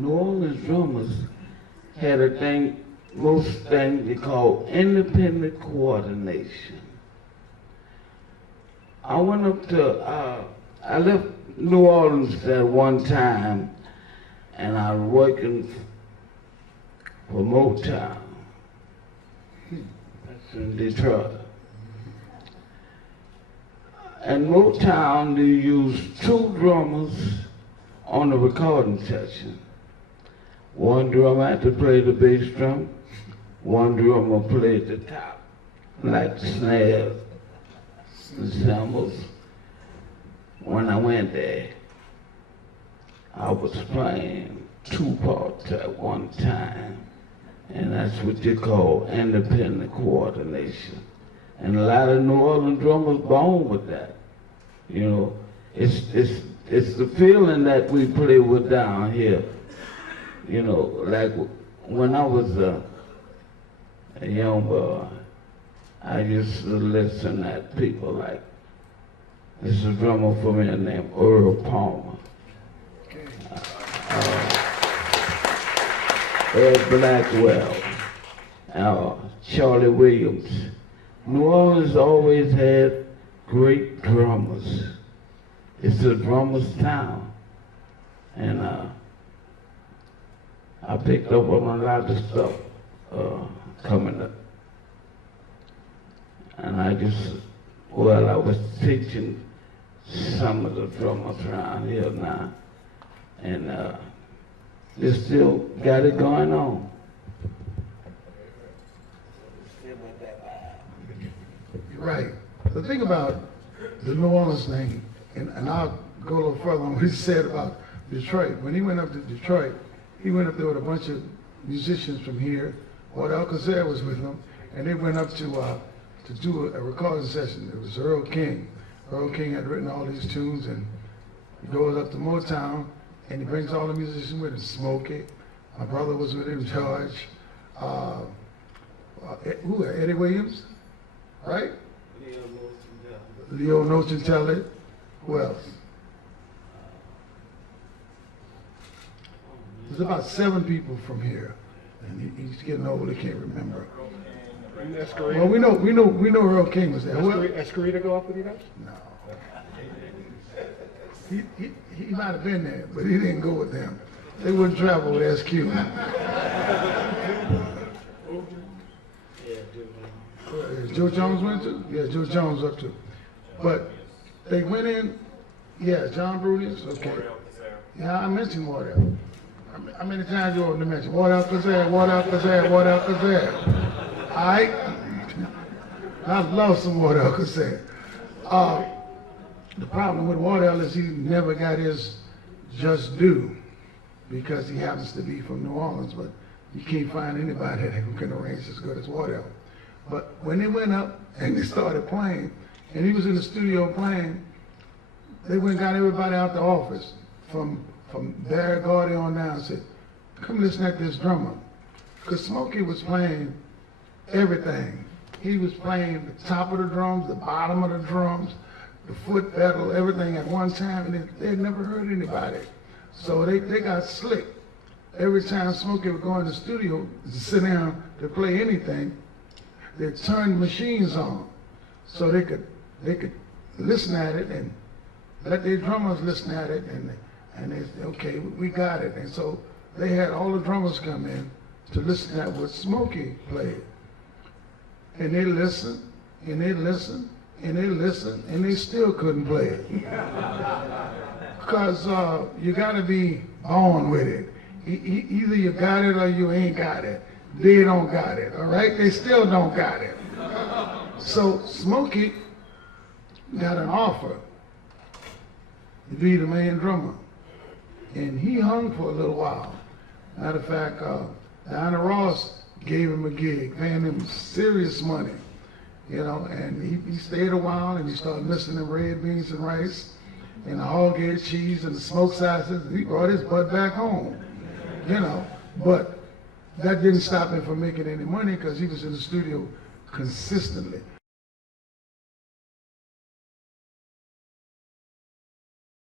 New Orleans drummers had a thing, most things they call independent coordination. I went up to, I left New Orleans at one time, and I was working for Motown. That's in Detroit. And Motown, they used two drummers on the recording session. One drummer had to play the bass drum, one drummer played the top, like the snares and cymbals. When I went there, I was playing two parts at one time, and that's what you call independent coordination. And a lot of New Orleans drummers born with that. You know, it's the feeling that we play with down here. You know, like when I was a young boy, I used to listen at people like, there's a drummer for me named Earl Palmer. Earl Blackwell, Charlie Williams. New Orleans always had great drummers. It's a drummer's town. And I picked up on a lot of stuff coming up. And I was teaching some of the drummers around here now. And they still got it going on. You're right. The thing about the New Orleans thing, and I'll go a little further on what he said about Detroit. When he went up to Detroit, he went up there with a bunch of musicians from here. Walt Alcacer was with him, and they went up to do a recording session. It was Earl King. Earl King had written all these tunes, and he goes up to Motown, and he brings all the musicians with him. Smokey, my brother was with him, George, Eddie Williams, right? Leo Nocentelli. Who else? There's about 7 people from here, and he's getting old. He can't remember. Well, we know Earl King was there. Escarita go up with you guys? No. He might have been there, but he didn't go with them. They wouldn't travel with SQ. Joe Jones went to? Yeah, Joe Jones up to. But they went in, yeah, John Brudius, okay. Yeah, I mentioned Wardell. How many times you want to mention? Wardell Alcacer, Wardell Alcacer, Wardell Alcacer. All right? I love some Wardell Alcacer. The problem with Wardell is he never got his just due because he happens to be from New Orleans, but you can't find anybody who can arrange as good as Wardell. But when they went up and they started playing, and he was in the studio playing, they went and got everybody out the office from Barry Gordy on down and said, come listen at this drummer. Because Smokey was playing everything. He was playing the top of the drums, the bottom of the drums, the foot pedal, everything at one time, and they had never heard anybody. So they got slick. Every time Smokey would go in the studio to sit down to play anything, they'd turn the machines on so they could listen at it and let their drummers listen at it, and they said, okay, we got it. And so they had all the drummers come in to listen at what Smokey played. And they listened, and they listened, and they listened, and they still couldn't play it. Because you got to be born with it. Either you got it or you ain't got it. They don't got it, all right? They still don't got it. So Smokey got an offer to be the main drummer. And he hung for a little while. Matter of fact, Diana Ross gave him a gig, paying him serious money, you know, and he stayed a while, and he started listening to red beans and rice and the hog-head cheese and the smoked sausages, and he brought his butt back home, you know. But that didn't stop him from making any money because he was in the studio consistently.